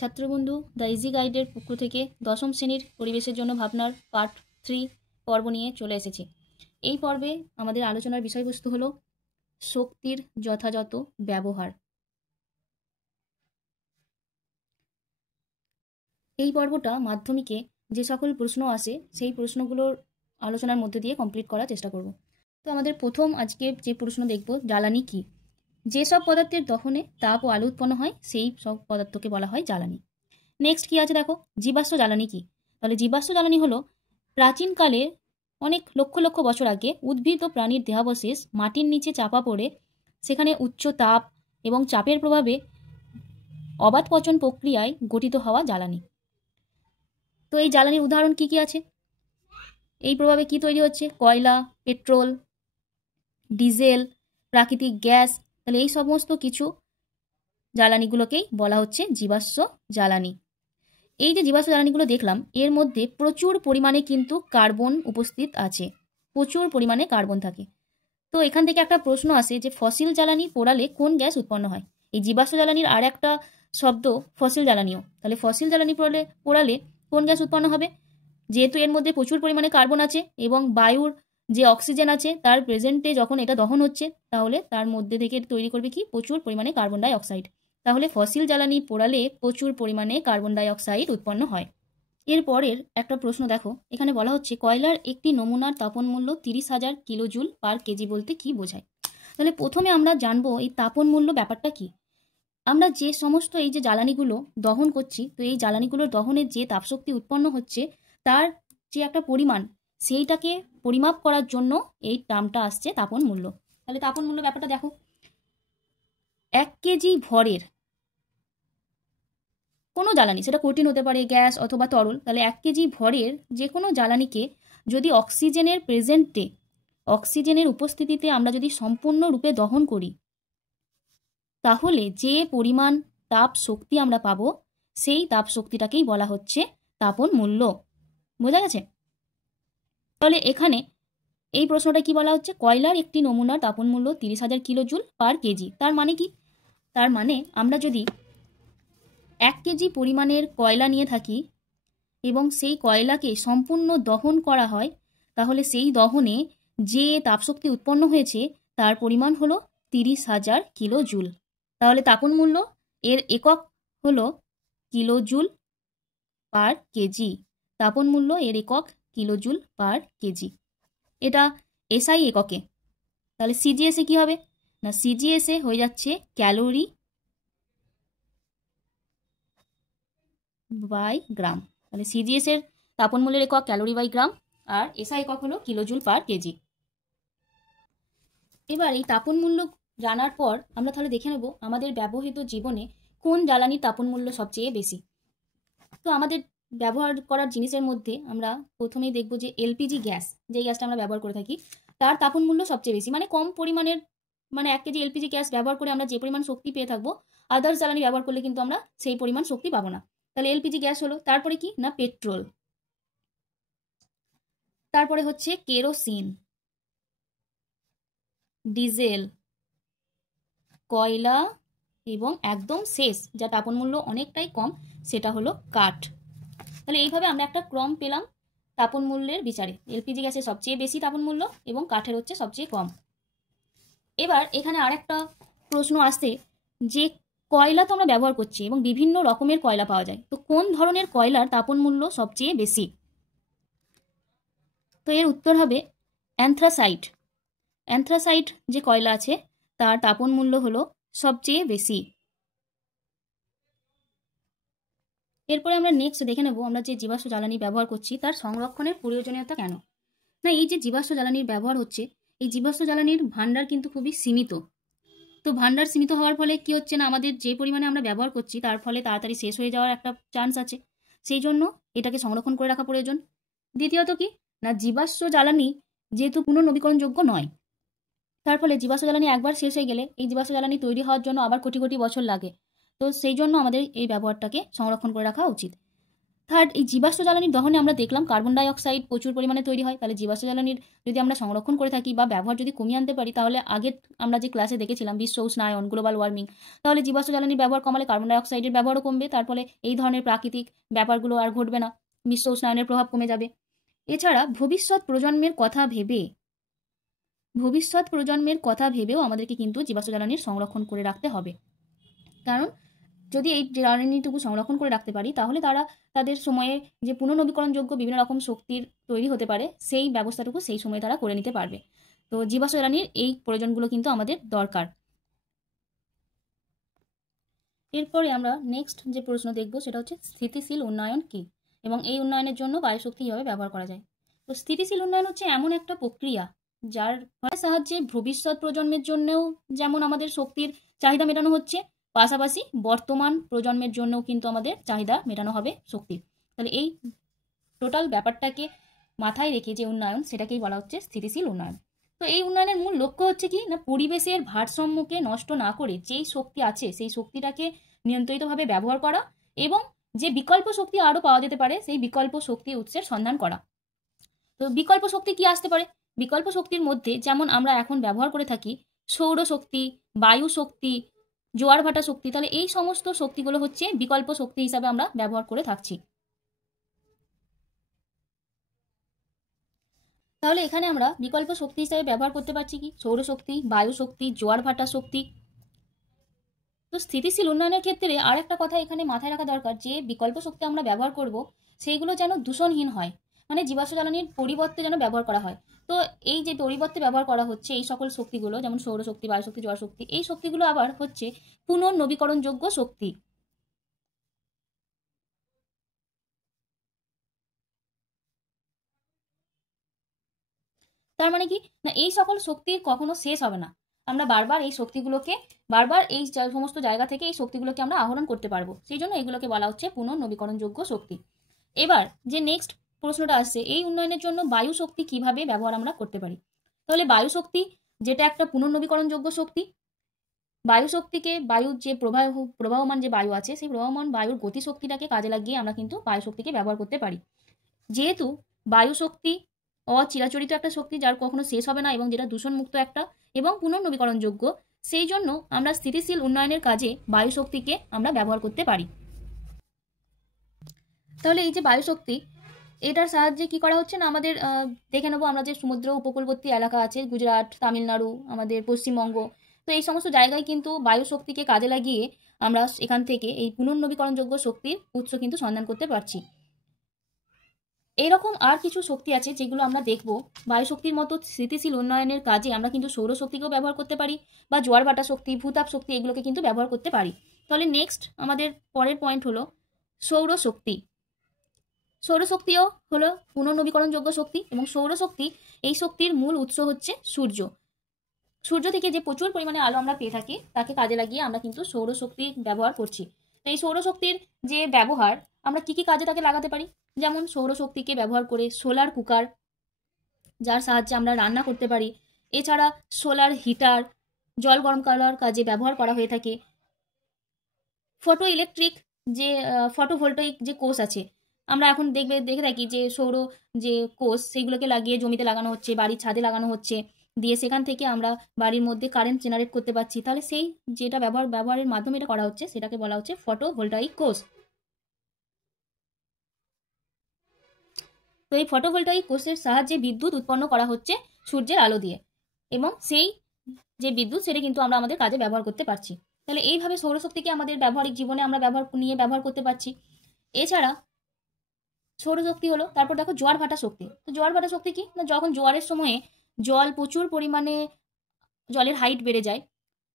Chhatrabandhu the easy গাইডের পক্ষ থেকে দশম শ্রেণীর পরিবেশের জন্য ভাবনার পার্ট 3 পর্ব নিয়ে চলে এসেছি। এই পর্বে আমাদের আলোচনার বিষয়বস্তু হলো শক্তির যথাযথ ব্যবহার। এই পর্বটা মাধ্যমিকে যে সকল প্রশ্ন আসে সেই প্রশ্নগুলোর আলোচনার মধ্যে দিয়ে কমপ্লিট করার চেষ্টা করব। তো আমাদের প্রথম আজকে যে প্রশ্ন দেখব, জ্বালানি কি? যেসব পদার্থের দহনে তাপ ও আলো উৎপন্ন হয় সেই সব পদার্থকে বলা হয় জ্বালানি। নেক্সট কি আছে দেখো, জীবাশ্ম জ্বালানি কি? তাহলে জীবাশ্ম জ্বালানি হলো প্রাচীনকালে অনেক লক্ষ লক্ষ বছর আগে উদ্ভিদ ও প্রাণীর দেহাবশেষ মাটির নিচে চাপা পড়ে সেখানে উচ্চ তাপ এবং চাপের প্রভাবে অবাধ পচন প্রক্রিয়ায় গঠিত হওয়া জ্বালানি। তো এই জ্বালানির উদাহরণ কি কি আছে? এই প্রভাবে কি তৈরি হচ্ছে? কয়লা, পেট্রোল, ডিজেল, প্রাকৃতিক গ্যাস। তাহলে এই সমস্ত কিছু জ্বালানিগুলোকেই বলা হচ্ছে জীবাশ্ম জ্বালানি। এই যে জীবাশ্ম জ্বালানিগুলো দেখলাম, এর মধ্যে প্রচুর পরিমাণে কিন্তু কার্বন উপস্থিত আছে, প্রচুর পরিমাণে কার্বন থাকে। তো এখান থেকে একটা প্রশ্ন আসে যে ফসিল জ্বালানি পোড়ালে কোন গ্যাস উৎপন্ন হয়? এই জীবাশ্ম জ্বালানির আর একটা শব্দ ফসিল জ্বালানিও। তাহলে ফসিল জ্বালানি পোড়ালে কোন গ্যাস উৎপন্ন হবে? যেহেতু এর মধ্যে প্রচুর পরিমাণে কার্বন আছে এবং বায়ুর যে অক্সিজেন আছে তার প্রেজেন্টে যখন এটা দহন হচ্ছে, তাহলে তার মধ্যে থেকে তৈরি করবে কি? প্রচুর পরিমাণে কার্বন ডাই অক্সাইড। তাহলে ফসিল জ্বালানি পোড়ালে প্রচুর পরিমাণে কার্বন ডাই অক্সাইড উৎপন্ন হয়। এরপরের একটা প্রশ্ন দেখো, এখানে বলা হচ্ছে কয়লার একটি নমুনার তাপন মূল্য 30,000 কিলোজুল পার কেজি বলতে কি বোঝায়? তাহলে প্রথমে আমরা জানবো এই তাপন মূল্য ব্যাপারটা কি। আমরা যে সমস্ত এই যে জ্বালানিগুলো দহন করছি, তো এই জ্বালানিগুলোর দহনের যে তাপশক্তি উৎপন্ন হচ্ছে তার যে একটা পরিমাণ, সেইটাকে পরিমাপ করার জন্য এই টার্মটা আসছে তাপন মূল্য। তাহলে তাপন মূল্য ব্যাপারটা দেখো, 1 কেজি ভরের কোনো জ্বালানি, সেটা কঠিন হতে পারে, গ্যাস অথবা তরল, তাহলে 1 কেজি ভরের যে কোনো জ্বালানিকে যদি অক্সিজেনের প্রেজেন্টে, অক্সিজেনের উপস্থিতিতে আমরা যদি সম্পূর্ণরূপে দহন করি, তাহলে যে পরিমাণ তাপ শক্তি আমরা পাবো সেই তাপ শক্তিটাকেই বলা হচ্ছে তাপন মূল্য। বোঝা গেছে? তাহলে এখানে এই প্রশ্নটা কি বলা হচ্ছে? কয়লার একটি নমুনার তাপন মূল্য 30,000 কিলোজুল পার কেজি। তার মানে কি? তার মানে আমরা যদি 1 কেজি পরিমাণের কয়লা নিয়ে থাকি এবং সেই কয়লাকে সম্পূর্ণ দহন করা হয়, তাহলে সেই দহনে যে তাপশক্তি উৎপন্ন হয়েছে তার পরিমাণ হলো 30,000 কিলোজুল। তাহলে তাপন মূল্য এর একক হলো কিলোজুল পার কেজি। তাপন মূল্য এর একক কিলোজুল পার কেজি। এটা এসআই এককে। তাহলে সিজিএসে কি হবে না, সিজিএসে হয়ে যাচ্ছে ক্যালোরি বাই গ্রাম। তাহলে সিজিএস এর তাপন মূল্যের একক ক্যালোরি বাই গ্রাম, আর এসআই একক হলো কিলোজুল পার কেজি। এবার এই তাপন মূল্য জানার পর আমরা তাহলে দেখে নেব আমাদের ব্যবহৃত জীবনে কোন জ্বালানির তাপন মূল্য সবচেয়ে বেশি। তো আমাদের ব্যবহার করার জিনিসের মধ্যে আমরা প্রথমেই দেখব যে এলপিজি গ্যাস, যে গ্যাসটা আমরা ব্যবহার করে থাকি, তার তাপন মূল্য সবচেয়ে বেশি। মানে কম পরিমাণের, মানে 1 কেজি এলপিজি গ্যাস ব্যবহার করে আমরা যে পরিমাণ শক্তি পেয়ে থাকবো, আদার্স জ্বালানি ব্যবহার করলে কিন্তু আমরা সেই পরিমাণ শক্তি পাবো না। তাহলে এলপিজি গ্যাস হলো। তারপরে কি না, পেট্রোল, তারপরে হচ্ছে কেরোসিন, ডিজেল, কয়লা, এবং একদম শেষ যা তাপন মূল্য অনেকটাই কম সেটা হলো কাঠ। তাহলে এইভাবে আমরা একটা ক্রম পেলাম তাপন মূল্যের বিচারে। এলপিজি গ্যাসের সবচেয়ে বেশি তাপন মূল্য এবং কাঠের হচ্ছে সবচেয়ে কম। এবার এখানে আরেকটা প্রশ্ন আসছে যে কয়লা তো আমরা ব্যবহার করছি এবং বিভিন্ন রকমের কয়লা পাওয়া যায়, তো কোন ধরনের কয়লার তাপন মূল্য সবচেয়ে বেশি? তো এর উত্তর হবে অ্যান্থ্রাসাইট। অ্যান্থ্রাসাইট যে কয়লা আছে তার তাপন মূল্য হলো সবচেয়ে বেশি। এরপরে আমরা নেক্সট দেখে নেব আমরা যে জীবাশ্ম জ্বালানি ব্যবহার করছি তার সংরক্ষণের প্রয়োজনীয়তা কেন। না, এই যে জীবাশ্ম জ্বালানির ব্যবহার হচ্ছে, এই জীবাশ্ম জ্বালানির ভাণ্ডার কিন্তু খুবই সীমিত। তো ভাণ্ডার সীমিত হওয়ার ফলে কি হচ্ছে না, আমাদের যে পরিমাণে আমরা ব্যবহার করছি তার ফলে তাড়াতাড়ি শেষ হয়ে যাওয়ার একটা চান্স আছে, সেই জন্য এটাকে সংরক্ষণ করে রাখা প্রয়োজন। দ্বিতীয়ত কি না, জীবাশ্ম জ্বালানি যেহেতু পুনর্নবীকরণযোগ্য নয়, তার ফলে জীবাশ্ম জ্বালানি একবার শেষ হয়ে গেলে এই জীবাশ্ম জ্বালানি তৈরি হওয়ার জন্য আবার কোটি কোটি বছর লাগে। তো সেই জন্য আমাদের এই ব্যবহারটাকে সংরক্ষণ করে রাখা উচিত। থার্ড, এই জীবাশ্ম জ্বালানির দহনে আমরা দেখলাম কার্বন ডাই অক্সাইড প্রচুর পরিমাণে তৈরি হয়। তাহলে জীবাশ্ম জ্বালানির যদি আমরা সংরক্ষণ করে থাকি বা ব্যবহার যদি কমিয়ে আনতে পারি, তাহলে আগের আমরা যে ক্লাসে দেখেছিলাম বিশ্ব উষ্ণায়ন, গ্লোবাল ওয়ার্মিং, তাহলে জীবাশ্ম জ্বালানির ব্যবহার কমালে কার্বন ডাই অক্সাইডের ব্যবহারও কমবে, তার ফলে এই ধরনের প্রাকৃতিক ব্যাপারগুলো আর ঘটবে না, বিশ্ব উষ্ণায়নের প্রভাব কমে যাবে। এছাড়া ভবিষ্যৎ প্রজন্মের কথা ভেবেও আমাদেরকে কিন্তু জীবাশ্ম জ্বালানির সংরক্ষণ করে রাখতে হবে। কারণ যদি এই জ্বালানিটুকু সংরক্ষণ করে রাখতে পারি, তাহলে তারা তাদের সময়ে যে পুনর্নবীকরণযোগ্য বিভিন্ন রকম শক্তির তৈরি হতে পারে, সেই ব্যবস্থাটুকু সেই সময়ে তারা করে নিতে পারবে। তো জীবাশ্ম জ্বালানির এই প্রয়োজনগুলো কিন্তু আমাদের দরকার। এরপরে আমরা নেক্সট যে প্রশ্ন দেখব সেটা হচ্ছে স্থিতিশীল উন্নয়ন কী এবং এই উন্নয়নের জন্য বায়ুশক্তি কীভাবে ব্যবহার করা যায়। তো স্থিতিশীল উন্নয়ন হচ্ছে এমন একটা প্রক্রিয়া যার সাহায্যে ভবিষ্যৎ প্রজন্মের জন্যও যেমন আমাদের শক্তির চাহিদা মেটানো হচ্ছে, পাশাপাশি বর্তমান প্রজন্মের জন্যও কিন্তু আমাদের চাহিদা মেটানো হবে শক্তির। তাহলে এই টোটাল ব্যাপারটাকে মাথায় রেখে যে উন্নয়ন, সেটাকেই বলা হচ্ছে স্থিতিশীল উন্নয়ন। তো এই উন্নয়নের মূল লক্ষ্য হচ্ছে কি না, পরিবেশের ভারসাম্যকে নষ্ট না করে যেই শক্তি আছে সেই শক্তিটাকে নিয়ন্ত্রিতভাবে ব্যবহার করা এবং যে বিকল্প শক্তি আরও পাওয়া যেতে পারে সেই বিকল্প শক্তি উৎসের সন্ধান করা। তো বিকল্প শক্তি কি আসতে পারে? বিকল্প শক্তির মধ্যে যেমন আমরা এখন ব্যবহার করে থাকি সৌরশক্তি, বায়ু শক্তি, জোয়ার ভাটা শক্তি, তাহলে এই সমস্ত শক্তিগুলো হচ্ছে বিকল্প শক্তি হিসাবে আমরা ব্যবহার করে থাকছি। তাহলে এখানে আমরা বিকল্প শক্তি হিসাবে ব্যবহার করতে পারছি কি সৌরশক্তি, বায়ু শক্তি, জোয়ার ভাটা শক্তি। তো স্থিতিশীল উন্নয়নের ক্ষেত্রে আর একটা কথা এখানে মাথায় রাখা দরকার, যে বিকল্প শক্তি আমরা ব্যবহার করব সেইগুলো যেন দূষণহীন হয়, মানে জীবাশ্ম জ্বালানির পরিবর্তে যেন ব্যবহার করা হয়। তো এই যে পরিবর্তে ব্যবহার করা হচ্ছে এই সকল শক্তিগুলো, যেমন সৌরশক্তি, বায়ু শক্তি, জোয়ার শক্তি, এই শক্তিগুলো আবার হচ্ছে পুনর্নবীকরণযোগ্য শক্তি। তার মানে কি না, এই সকল শক্তির কখনো শেষ হবে না, আমরা বারবার এই শক্তিগুলোকে বারবার এই সমস্ত জায়গা থেকে এই শক্তিগুলোকে আমরা আহরণ করতে পারবো, সেই জন্য এগুলোকে বলা হচ্ছে পুনর্নবীকরণযোগ্য শক্তি। এবার যে নেক্সট প্রশ্নটা আসছে, এই উন্নয়নের জন্য বায়ু শক্তি কিভাবে ব্যবহার আমরা করতে পারি। তাহলে বায়ু শক্তি যেটা একটা পুনর্নবীকরণযোগ্য শক্তি, বায়ু শক্তিকে বায়ুর যে প্রবাহমান যে বায়ু আছে সেই প্রবাহমান বায়ুর গতিশক্তিটাকে কাজে লাগিয়ে আমরা কিন্তু বায়ু শক্তিকে ব্যবহার করতে পারি। যেহেতু বায়ু শক্তি অচিরাচরিত একটা শক্তি, যার কখনো শেষ হবে না এবং যেটা দূষণমুক্ত একটা এবং পুনর্নবীকরণযোগ্য, সেই জন্য আমরা স্থিতিশীল উন্নয়নের কাজে বায়ু শক্তিকে আমরা ব্যবহার করতে পারি। তাহলে এই যে বায়ু শক্তি, এটার সাহায্যে কি করা হচ্ছে না, আমাদের দেখে নেবো আমরা যে সমুদ্র উপকূলবর্তী এলাকা আছে, গুজরাট, তামিলনাড়ু, আমাদের পশ্চিমবঙ্গ, তো এই সমস্ত জায়গায় কিন্তু বায়ু শক্তিকে কাজে লাগিয়ে আমরা এখান থেকে এই পুনর্নবীকরণযোগ্য শক্তির উৎস কিন্তু সন্ধান করতে পারছি। এরকম আর কিছু শক্তি আছে যেগুলো আমরা দেখব। বায়ু শক্তির মতো স্থিতিশীল উন্নয়নের কাজে আমরা কিন্তু সৌরশক্তিকেও ব্যবহার করতে পারি, বা জোয়ার ভাটা শক্তি, ভূতাপ শক্তি, এগুলোকে কিন্তু ব্যবহার করতে পারি। তাহলে নেক্সট আমাদের পরের পয়েন্ট হলো সৌরশক্তি। সৌরশক্তিও হলো পুনর্নবীকরণযোগ্য শক্তি এবং সৌরশক্তি, এই শক্তির মূল উৎস হচ্ছে সূর্য। সূর্য থেকে যে প্রচুর পরিমাণে আলো আমরা পেয়ে থাকি তাকে কাজে লাগিয়ে আমরা কিন্তু সৌরশক্তি ব্যবহার করছি। তো এই সৌরশক্তির যে ব্যবহার, আমরা কি কি কাজে তাকে লাগাতে পারি, যেমন সৌরশক্তিকে ব্যবহার করে সোলার কুকার, যার সাহায্যে আমরা রান্না করতে পারি। এছাড়া সোলার হিটার, জল গরম করার কাজে ব্যবহার করা হয়ে থাকে। ফটো ইলেকট্রিক যে ফটোভোল্টাইক যে কোষ আছে, আমরা এখন দেখে থাকি যে সৌর যে কোষ, সেইগুলোকে লাগিয়ে জমিতে লাগানো হচ্ছে, বাড়ির ছাদে লাগানো হচ্ছে, দিয়ে সেখান থেকে আমরা বাড়ির মধ্যে কারেন্ট জেনারেট করতে পারছি। তাহলে সেই যেটা ব্যবহারের মাধ্যমে এটা করা হচ্ছে সেটাকে বলা হচ্ছে ফটোভোল্টাইক কোষ। তো এই ফটোভোল্টাইক কোষের সাহায্যে বিদ্যুৎ উৎপন্ন করা হচ্ছে সূর্যের আলো দিয়ে, এবং সেই যে বিদ্যুৎ সেটা কিন্তু আমরা আমাদের কাজে ব্যবহার করতে পারছি। তাহলে এইভাবে সৌরশক্তিকে আমাদের ব্যবহারিক জীবনে আমরা ব্যবহার করতে পারছি। এছাড়া সৌরশক্তি হলো, তারপর দেখো জোয়ার ভাটা শক্তি। তো জোয়ার ভাটা শক্তি কি না, যখন জোয়ারের সময়ে জল প্রচুর পরিমাণে, জলের হাইট বেড়ে যায়,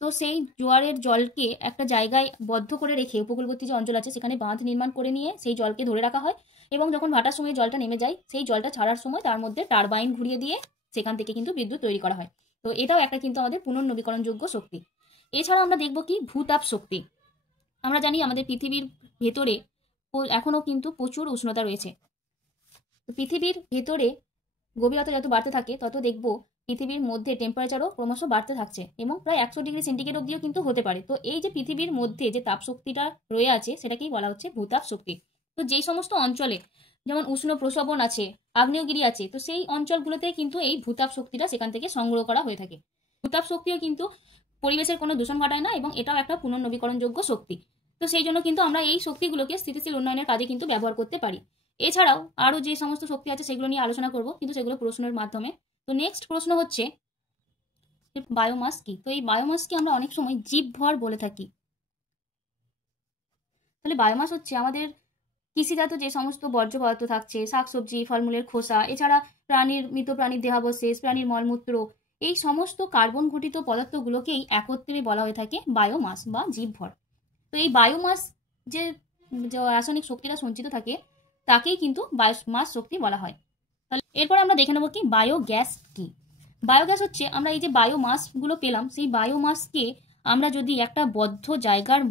তো সেই জোয়ারের জলকে একটা জায়গায় বদ্ধ করে রেখে উপকূলবর্তী যে অঞ্চল আছে সেখানে বাঁধ নির্মাণ করে নিয়ে সেই জলকে ধরে রাখা হয়, এবং যখন ভাটার সময় জলটা নেমে যায় সেই জলটা ছাড়ার সময় তার মধ্যে টারবাইন ঘুরিয়ে দিয়ে সেখান থেকে কিন্তু বিদ্যুৎ তৈরি করা হয়। তো এটাও একটা কিন্তু আমাদের পুনর্নবীকরণযোগ্য শক্তি। এছাড়া আমরা দেখব কি ভূতাপ শক্তি। আমরা জানি আমাদের পৃথিবীর ভেতরে এখনও কিন্তু প্রচুর উষ্ণতা রয়েছে। তো পৃথিবীর ভেতরে গভীরতা যত বাড়তে থাকে তত দেখব পৃথিবীর মধ্যে টেম্পারেচারও ক্রমশ বাড়তে থাকছে এবং প্রায় 100 ডিগ্রি সেন্টিগ্রেড অব্দিও কিন্তু হতে পারে। তো এই যে পৃথিবীর মধ্যে যে তাপশক্তিটা রয়ে আছে সেটাকেই বলা হচ্ছে ভূতাপ শক্তি। তো যেই সমস্ত অঞ্চলে যেমন উষ্ণ প্রসবন আছে, আগ্নেয়গিরি আছে, তো সেই অঞ্চলগুলোতে কিন্তু এই ভূতাপ শক্তিটা সেখান থেকে সংগ্রহ করা হয়ে থাকে। ভূতাপ শক্তিও কিন্তু পরিবেশের কোনো দূষণ ঘটায় না এবং এটাও একটা পুনর্নবীকরণযোগ্য শক্তি। তো সেই জন্য কিন্তু আমরা এই শক্তিগুলোকে স্থিতিশীল উন্নয়নের কাজে কিন্তু ব্যবহার করতে পারি। এছাড়াও আরও যে সমস্ত শক্তি আছে সেগুলো নিয়ে আলোচনা করব, কিন্তু সেগুলো প্রশ্নের মাধ্যমে। তো নেক্সট প্রশ্ন হচ্ছে বায়োমাস কি। তো এই বায়োমাসকে আমরা অনেক সময় জীবভর বলে থাকি। তাহলে বায়োমাস হচ্ছে আমাদের কৃষিজাত যে সমস্ত বর্জ্য পদার্থ থাকছে, শাকসবজি, ফলমূলের খোসা, এছাড়া মৃত প্রাণীর দেহাবশেষ, প্রাণীর মলমূত্র, এই সমস্ত কার্বন ঘটিত পদার্থগুলোকেই একত্রে বলা হয়ে থাকে বায়োমাস বা জীবভর। তো এই বায়োমাস যে রাসায়নিক শক্তিটা সঞ্চিত থাকে তাকেই কিন্তু বায়োমাস শক্তি বলা হয়। তাহলে এরপর আমরা দেখে নেব কি বায়োগ্যাস কি। বায়োগ্যাস হচ্ছে আমরা এই যে বায়োমাসগুলো পেলাম, সেই বায়োমাসকে আমরা যদি একটা বদ্ধ জায়গার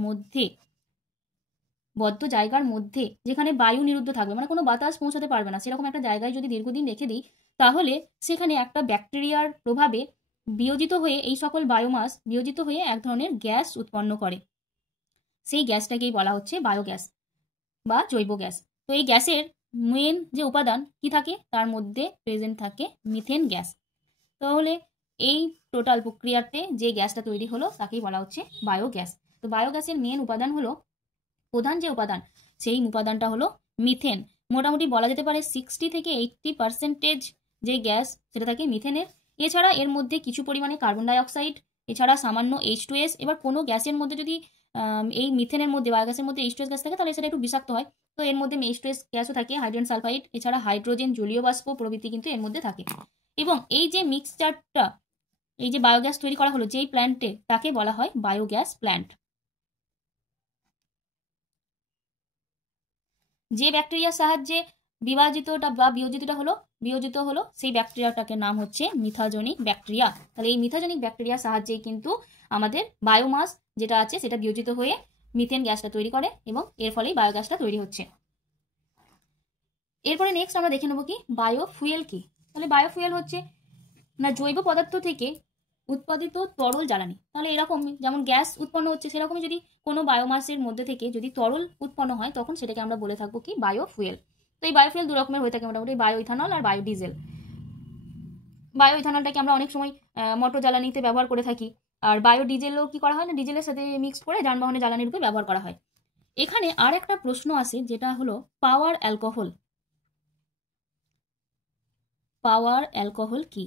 মধ্যে যেখানে বায়ু নিরুদ্ধ থাকবে, মানে কোনো বাতাস পৌঁছাতে পারবে না, সেরকম একটা জায়গায় যদি দীর্ঘদিন রেখে দিই, তাহলে সেখানে একটা ব্যাকটেরিয়ার প্রভাবে বিয়োজিত হয়ে এই সকল বায়োমাস বিয়োজিত হয়ে এক ধরনের গ্যাস উৎপন্ন করে। সেই গ্যাসটাকেই বলা হচ্ছে বায়োগ্যাস বা জৈব গ্যাস। তো এই গ্যাসের মেন যে উপাদান কি থাকে, তার মধ্যে প্রেজেন্ট থাকে মিথেন গ্যাস। তাহলে এই টোটাল প্রক্রিয়াতে যে গ্যাসটা তৈরি হলো তাকেই বলা হচ্ছে বায়োগ্যাস। তো বায়োগ্যাসের মেন উপাদান হলো, প্রধান যে উপাদান, সেই উপাদানটা হলো মিথেন। মোটামুটি বলা যেতে পারে 60 থেকে 80% যে গ্যাস সেটা থাকে মিথেনের। এছাড়া এর মধ্যে কিছু পরিমাণে কার্বন ডাইঅক্সাইড, এছাড়া সামান্য H2S। এবার কোনো গ্যাসের মধ্যে যদি এই মিথেনের মধ্যে বায়োগ্যাসের মধ্যে H2S গ্যাস থাকে তাহলে সেটা একটু বিষাক্ত হয়। তো এর মধ্যে H2S গ্যাসও থাকে, হাইড্রোজেন সালফাইড, এছাড়া হাইড্রোজেন, জলীয় বাষ্প প্রভৃতি কিন্তু এর মধ্যে থাকে। এবং এই যে মিক্সচারটা, এই যে বায়োগ্যাস তৈরি করা হলো যেই প্ল্যান্টে, তাকে বলা হয় বায়োগ্যাস প্ল্যান্ট। যে ব্যাকটেরিয়ার সাহায্যে বিয়োজিত হলো সেই ব্যাকটেরিয়াটাকে নাম হচ্ছে মিথাজনিক ব্যাকটেরিয়া। তাহলে এই মিথাজনিক ব্যাকটেরিয়ার সাহায্যেই কিন্তু আমাদের বায়োমাস যেটা আছে সেটা বিয়োজিত হয়ে মিথেন গ্যাসটা তৈরি করে এবং এর ফলেই বায়োগ্যাসটা তৈরি হচ্ছে। এরপরে নেক্সট আমরা দেখে নেব কি বায়োফুয়েল কি। তাহলে বায়োফুয়েল হচ্ছে না জৈব পদার্থ থেকে উৎপাদিত তরল জ্বালানি। তাহলে এরকম যেমন গ্যাস উৎপন্ন হচ্ছে, সেরকমই যদি কোনো বায়োমাসের মধ্যে থেকে যদি তরল উৎপন্ন হয় তখন সেটাকে আমরা বলে থাকবো কি বায়োফুয়েল। তো এই বায়োফুয়েল দু রকমের হয়ে থাকে মোটামুটি, বায়ো ইথানল আর বায়োডিজেল। বায়ো ইথানলটাকে আমরা অনেক সময় মোটর জ্বালানিতে ব্যবহার করে থাকি, আর বায়োডিজেলও কি করা হয় না, ডিজেলের সাথে মিক্সড করে যানবাহনে জ্বালানি রূপে ব্যবহার করা হয়। এখানে আর একটা প্রশ্ন আসে যেটা হলো পাওয়ার অ্যালকোহল। পাওয়ার অ্যালকোহল কি।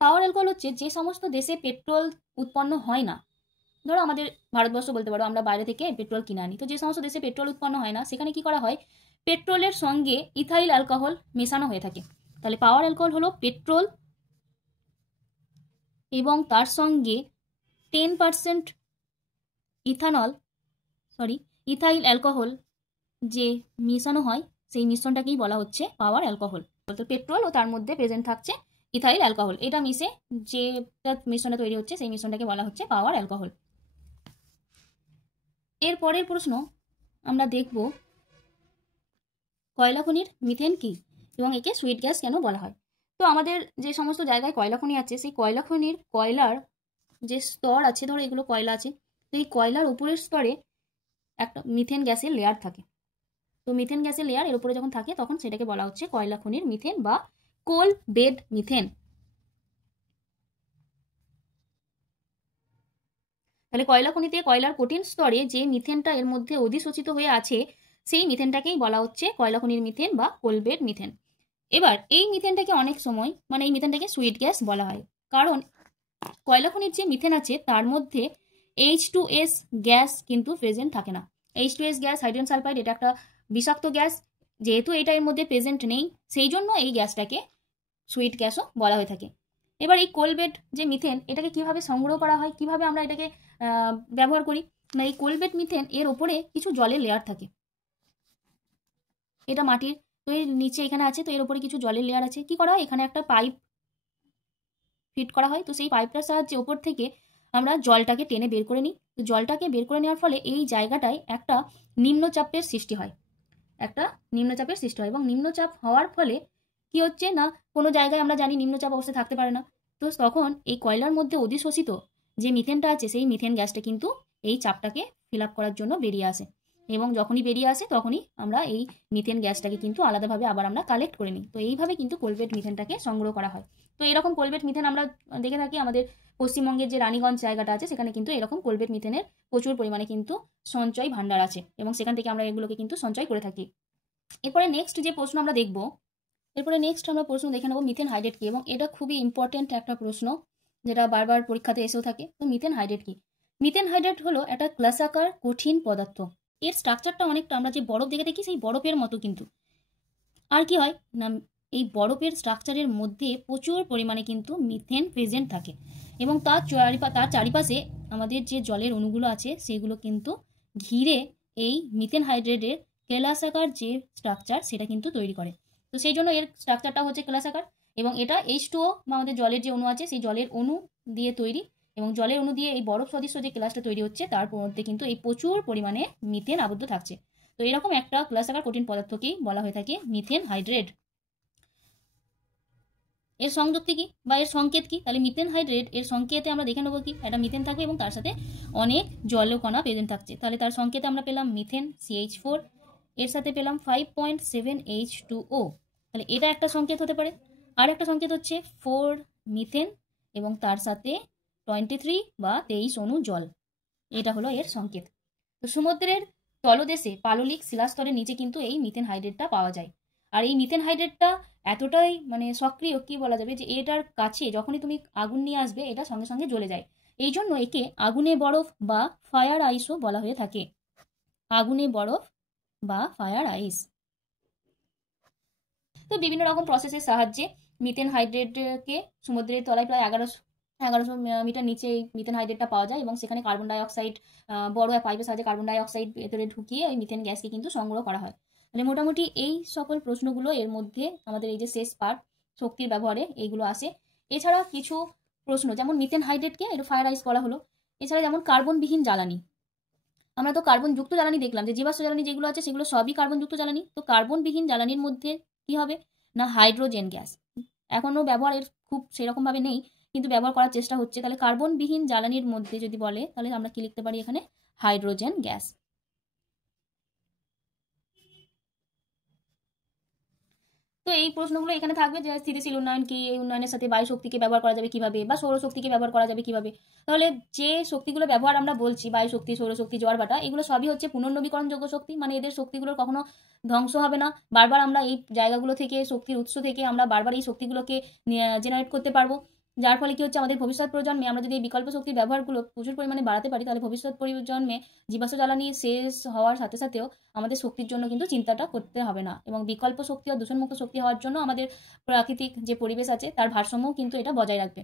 পাওয়ার অ্যালকোহল হচ্ছে যে সমস্ত দেশে পেট্রোল উৎপন্ন হয় না, ধরো আমাদের ভারতবর্ষ বলতে পারো, আমরা বাইরে থেকে পেট্রোল কিনে আনি, তো যে সমস্ত দেশে পেট্রোল উৎপন্ন হয় না সেখানে কি করা হয়, পেট্রোলের সঙ্গে ইথাইল অ্যালকোহল মেশানো হয়ে থাকে। তাহলে পাওয়ার অ্যালকোহল হলো পেট্রোল এবং তার সঙ্গে 10% ইথাইল অ্যালকোহল যে মেশানো হয়, সেই মিশ্রণটাকেই বলা হচ্ছে পাওয়ার অ্যালকোহল। তো পেট্রোল ও তার মধ্যে প্রেজেন্ট থাকছে ইথাইল অ্যালকোহল, এটা মিশে যে মিশ্রণটা তৈরি হচ্ছে সেই মিশ্রণটাকে বলা হচ্ছে পাওয়ার অ্যালকোহল। এর পরের প্রশ্ন আমরা দেখব কয়লা খনির মিথেন কি এবং একে সুইট গ্যাস কেন বলা হয়। তো আমাদের যে সমস্ত জায়গায় কয়লা খনি আছে, সেই কয়লা খনির কয়লার যে স্তর আছে, ধরো এগুলো কয়লা আছে, তো এই কয়লার উপরের স্তরে একটা মিথেন গ্যাসের লেয়ার থাকে। তো মিথেন গ্যাসের লেয়ার এর উপরে যখন থাকে তখন সেটাকে বলা হচ্ছে কয়লা খনির মিথেন বা কোল বেড মিথেন। তাহলে কয়লা খনিতে কয়লার কঠিন স্তরে যে মিথেনটা এর মধ্যে অধিশোষিত হয়ে আছে, সেই মিথেনটাকেই বলা হচ্ছে কয়লা খনির মিথেন বা কোল বেড মিথেন। এবার এই মিথেনটাকে অনেক সময় এই মিথেনটাকে সুইট গ্যাস বলা হয়, কারণ কয়লা খনির যে মিথেন আছে তার মধ্যে H2S গ্যাস কিন্তু প্রেজেন্ট থাকে না। H2S গ্যাস, হাইড্রোজেন সালফাইড, এটা একটা বিষাক্ত গ্যাস, যেহেতু এটা এর মধ্যে প্রেজেন্ট নেই সেই জন্য এই গ্যাসটাকে সুইট গ্যাসও বলা হয়ে থাকে। এবার এই কোলবেড যে মিথেন, এটাকে কিভাবে সংগ্রহ করা হয়, কিভাবে আমরা এটাকে ব্যবহার করি না, এই কোলবেড মিথেন এর ওপরে কিছু জলের লেয়ার থাকে, এটা মাটির তো এর নিচে এখানে আছে, তো এর ওপরে কিছু জলের লেয়ার আছে। কি করা হয়, এখানে একটা পাইপ ফিট করা হয়, তো সেই পাইপটার সাহায্যে ওপর থেকে আমরা জলটাকে টেনে বের করে নিই। তো জলটাকে বের করে নেওয়ার ফলে এই জায়গাটায় একটা নিম্নচাপের সৃষ্টি হয়, এবং নিম্নচাপ হওয়ার ফলে কি হচ্ছে না, কোনো জায়গায় আমরা জানি নিম্নচাপ অবস্থায় থাকতে পারে না, তো তখন এই কয়লার মধ্যে অধিশোষিত যে মিথেনটা আছে সেই মিথেন গ্যাসটা কিন্তু এই চাপটাকে ফিল আপ করার জন্য বেরিয়ে আসে, এবং যখনই বেরিয়ে আসে তখনই আমরা এই মিথেন গ্যাসটাকে কিন্তু আলাদাভাবে আবার আমরা কালেক্ট করে নিই। তো এইভাবে কিন্তু কোলবেট মিথেনটাকে সংগ্রহ করা হয়। তো এরকম কোলবেট মিথেন আমরা দেখে থাকি আমাদের পশ্চিমবঙ্গের যে রানীগঞ্জ জায়গাটা আছে সেখানে কিন্তু এরকম কোলবেট মিথেনের প্রচুর পরিমাণে কিন্তু সঞ্চয় ভাণ্ডার আছে, এবং সেখান থেকে আমরা এগুলোকে কিন্তু সঞ্চয় করে থাকি। এরপরে নেক্সট যে প্রশ্ন আমরা দেখব, এরপরে নেক্সট আমরা প্রশ্ন দেখে নেব মিথেন হাইড্রেট কি, এবং এটা খুবই ইম্পর্টেন্ট একটা প্রশ্ন যেটা বারবার পরীক্ষাতে এসেও থাকে। তো মিথেন হাইড্রেট কি? মিথেন হাইড্রেট হলো একটা ক্লাসাকার কঠিন পদার্থ। এর স্ট্রাকচারটা অনেকটা আমরা যে বরফ দেখে দেখি সেই বরফের মতো কিন্তু। আর কি হয় না, এই বরফের স্ট্রাকচারের মধ্যে প্রচুর পরিমাণে কিন্তু মিথেন প্রেজেন্ট থাকে, এবং তার চারিপাশে আমাদের যে জলের অণুগুলো আছে সেগুলো কিন্তু ঘিরে এই মিথেন হাইড্রেটের কেলাসাকার যে স্ট্রাকচার সেটা কিন্তু তৈরি করে। তো সেই জন্য এর স্ট্রাকচারটা হচ্ছে কেলাসাকার, এবং এটা H2O বা আমাদের জলের যে অণু আছে সেই জলের অণু দিয়ে তৈরি, এবং জলের অণু দিয়ে এই বরফ সদৃশ্য যে কেলাসটা তৈরি হচ্ছে তার মধ্যে কিন্তু এই প্রচুর পরিমাণে মিথেন আবদ্ধ থাকছে। তো এরকম একটা ক্লাসাকার কঠিন পদার্থকেই বলা হয়ে থাকে মিথেন হাইড্রেট। এর সংযুক্তি কি বা এর সংকেত কি? তাহলে মিথেন হাইড্রেট এর সংকেতে আমরা দেখে নেবো কি একটা মিথেন থাকবে এবং তার সাথে অনেক জলকণা প্রেজেন্ট থাকছে। তাহলে তার সংকেতে আমরা পেলাম মিথেন CH4, এর সাথে পেলাম 5.7H2O। তাহলে এটা একটা সংকেত হতে পারে। আর একটা সংকেত হচ্ছে 4 মিথেন এবং তার সাথে 23 বা 23 অণু জল, এটা হলো এর সংকেত। তো সমুদ্রের তলদেশে পাললিক শিলাস্তরের নিচে কিন্তু এই মিথেন হাইড্রেটটা পাওয়া যায়। আর এই মিথেন হাইড্রেটটা এতটাই মানে সক্রিয় কি বলা যাবে, যে এটার কাছে যখনই তুমি আগুন নিয়ে আসবে এটা সঙ্গে সঙ্গে জ্বলে যায়। এই জন্য একে আগুনে বরফ বা ফায়ার আইসও বলা হয়ে থাকে। আগুনে বরফ বা ফায়ার আইস। তো বিভিন্ন রকম প্রসেসের সাহায্যে মিথেন হাইড্রেটকে সমুদ্রের তলায় প্রায় 1100 মিটার নিচে এই মিথেন হাইড্রেটটা পাওয়া যায়, এবং সেখানে কার্বন ডাই অক্সাইড বড় পাইপের সাহায্যে কার্বন ডাই অক্সাইড ভেতরে ঢুকিয়ে ওই মিথেন গ্যাসকে কিন্তু সংগ্রহ করা হয়। মানে মোটামুটি এই সকল প্রশ্নগুলো এর মধ্যে আমাদের এই যে শেষ পার্ট শক্তির ব্যবহারে এইগুলো আসে। এছাড়া কিছু প্রশ্ন যেমন মিথেন হাইড্রেটকে এটা ফায়ার আইস বলা হলো। এছাড়া যেমন কার্বনবিহীন জ্বালানি, আমরা তো কার্বনযুক্ত জ্বালানি দেখলাম, যে জীবাশ্ম জ্বালানি যেগুলো আছে সেগুলো সবই কার্বনযুক্ত জ্বালানি। তো কার্বনবিহীন জ্বালানির মধ্যে কি হবে না হাইড্রোজেন গ্যাস। এখনো ব্যবহারের খুব সেরকম ভাবে নেই, কিন্তু ব্যবহার করার চেষ্টা হচ্ছে। তাহলে কার্বনবিহীন জ্বালানির মধ্যে যদি বলে তাহলে আমরা কি লিখতে পারি এখানে হাইড্রোজেন গ্যাস। তো এই প্রশ্নগুলো এখানে থাকবে যে স্থিতিশীল উন্নয়ন কি, এই উন্নয়নের সাথে বায়ু শক্তিকে ব্যবহার করা যাবে কিভাবে, বা সৌরশক্তিকে ব্যবহার করা যাবে কিভাবে। তাহলে যে শক্তিগুলো ব্যবহার আমরা বলছি বায়ু শক্তি, সৌরশক্তি, জোয়ার ভাটা, এগুলো সবই হচ্ছে পুনর্নবীকরণযোগ্য শক্তি। মানে এদের শক্তিগুলোর কখনো ধ্বংস হবে না। বারবার আমরা এই জায়গাগুলো থেকে শক্তির উৎস থেকে আমরা বারবার এই শক্তিগুলোকে জেনারেট করতে পারবো, যার ফলে কি হচ্ছে আমাদের ভবিষ্যৎ প্রজন্মে আমরা যদি এই বিকল্প শক্তির ব্যবহারগুলো প্রচুর পরিমাণে বাড়াতে পারি তাহলে ভবিষ্যৎ প্রজন্মে জীবাশ্ম জ্বালানি শেষ হওয়ার সাথে সাথেও আমাদের শক্তির জন্য কিন্তু চিন্তাটা করতে হবে না, এবং বিকল্প শক্তি ও দূষণমুক্ত শক্তি হওয়ার জন্য আমাদের প্রাকৃতিক যে পরিবেশ আছে তার ভারসাম্যও কিন্তু এটা বজায় রাখবে।